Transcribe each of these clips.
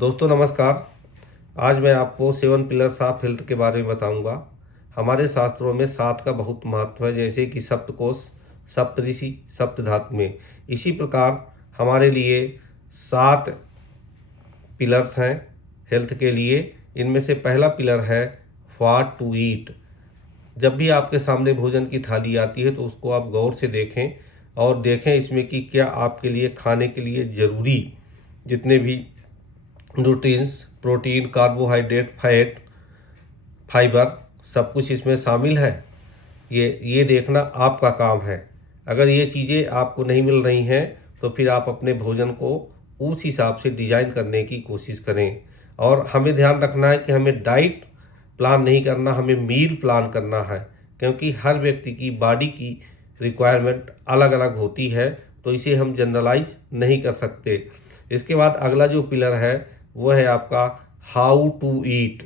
दोस्तों नमस्कार। आज मैं आपको 7 पिलर्स ऑफ हेल्थ के बारे में बताऊंगा। हमारे शास्त्रों में 7 का बहुत महत्व है, जैसे कि सप्तकोश, सप्तऋषि, सप्तधातु में। इसी प्रकार हमारे लिए 7 पिलर्स हैं हेल्थ के लिए। इनमें से पहला पिलर है व्हाट टू ईट। जब भी आपके सामने भोजन की थाली आती है तो उसको आप गौर से देखें और देखें इसमें कि क्या आपके लिए खाने के लिए ज़रूरी जितने भी nutrients, protein, carbohydrate, fat, fibre सब कुछ इसमें शामिल है। ये देखना आपका काम है। अगर ये चीज़ें आपको नहीं मिल रही हैं तो फिर आप अपने भोजन को उस हिसाब से डिज़ाइन करने की कोशिश करें। और हमें ध्यान रखना है कि हमें डाइट प्लान नहीं करना, हमें मील प्लान करना है, क्योंकि हर व्यक्ति की बॉडी की रिक्वायरमेंट अलग अलग होती है, तो इसे हम जनरलाइज नहीं कर सकते। इसके बाद अगला जो पिलर है वो है आपका हाउ टू ईट।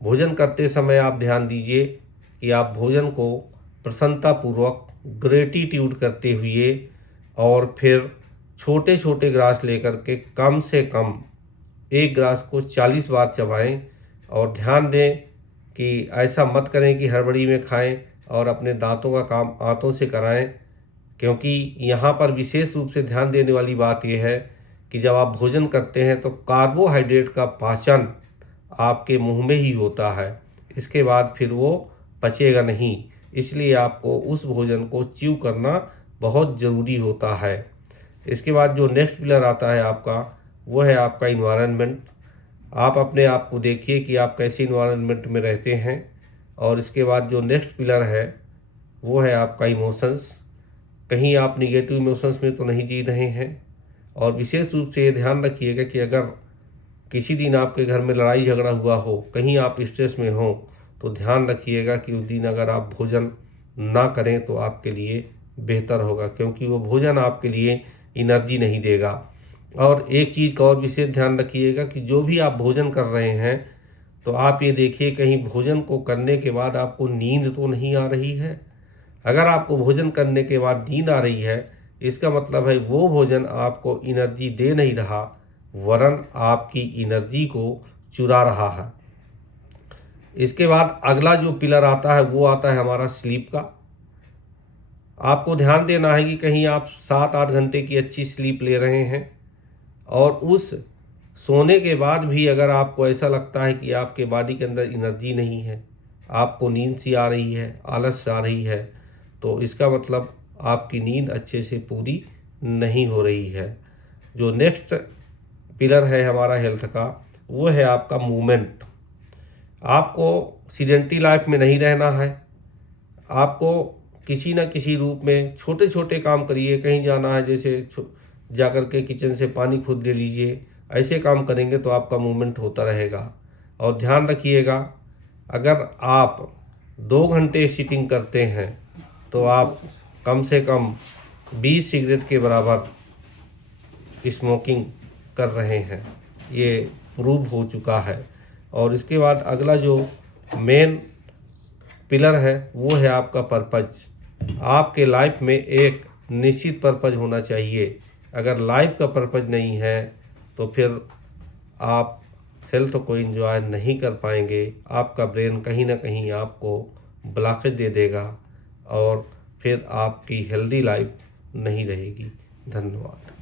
भोजन करते समय आप ध्यान दीजिए कि आप भोजन को प्रसन्नतापूर्वक, ग्रेटिट्यूड करते हुए और फिर छोटे छोटे ग्रास लेकर के कम से कम एक ग्रास को 40 बार चबाएं। और ध्यान दें कि ऐसा मत करें कि हड़बड़ी में खाएं और अपने दांतों का काम आंतों से कराएं, क्योंकि यहाँ पर विशेष रूप से ध्यान देने वाली बात यह है कि जब आप भोजन करते हैं तो कार्बोहाइड्रेट का पाचन आपके मुंह में ही होता है, इसके बाद फिर वो पचेगा नहीं। इसलिए आपको उस भोजन को च्यू करना बहुत ज़रूरी होता है। इसके बाद जो नेक्स्ट पिलर आता है आपका, वो है आपका इन्वायरमेंट। आप अपने आप को देखिए कि आप कैसे इन्वायरमेंट में रहते हैं। और इसके बाद जो नेक्स्ट पिलर है वो है आपका इमोशंस। कहीं आप निगेटिव इमोशंस में तो नहीं जी रहे हैं। और विशेष रूप से ये ध्यान रखिएगा कि अगर किसी दिन आपके घर में लड़ाई झगड़ा हुआ हो, कहीं आप स्ट्रेस में हो, तो ध्यान रखिएगा कि उस दिन अगर आप भोजन ना करें तो आपके लिए बेहतर होगा, क्योंकि वो भोजन आपके लिए एनर्जी नहीं देगा। और एक चीज़ का और विशेष ध्यान रखिएगा कि जो भी आप भोजन कर रहे हैं तो आप ये देखिए कहीं भोजन को करने के बाद आपको नींद तो नहीं आ रही है। अगर आपको भोजन करने के बाद नींद आ रही है, इसका मतलब है वो भोजन आपको एनर्जी दे नहीं रहा, वरन आपकी एनर्जी को चुरा रहा है। इसके बाद अगला जो पिलर आता है वो आता है हमारा स्लीप का। आपको ध्यान देना है कि कहीं आप 7-8 घंटे की अच्छी स्लीप ले रहे हैं और उस सोने के बाद भी अगर आपको ऐसा लगता है कि आपके बॉडी के अंदर एनर्जी नहीं है, आपको नींद सी आ रही है, आलस आ रही है, तो इसका मतलब आपकी नींद अच्छे से पूरी नहीं हो रही है। जो नेक्स्ट पिलर है हमारा हेल्थ का वो है आपका मूवमेंट। आपको सीडेंटरी लाइफ में नहीं रहना है। आपको किसी न किसी रूप में छोटे छोटे काम करिए। कहीं जाना है, जैसे जाकर के किचन से पानी खुद ले लीजिए। ऐसे काम करेंगे तो आपका मूवमेंट होता रहेगा। और ध्यान रखिएगा, अगर आप 2 घंटे सिटिंग करते हैं तो आप कम से कम 20 सिगरेट के बराबर स्मोकिंग कर रहे हैं। ये प्रूव हो चुका है। और इसके बाद अगला जो मेन पिलर है वो है आपका पर्पज। आपके लाइफ में एक निश्चित पर्पज होना चाहिए। अगर लाइफ का पर्पज नहीं है तो फिर आप हेल्थ को एंजॉय नहीं कर पाएंगे। आपका ब्रेन कहीं ना कहीं आपको ब्लॉकेज दे देगा और फिर आपकी हेल्दी लाइफ नहीं रहेगी। धन्यवाद।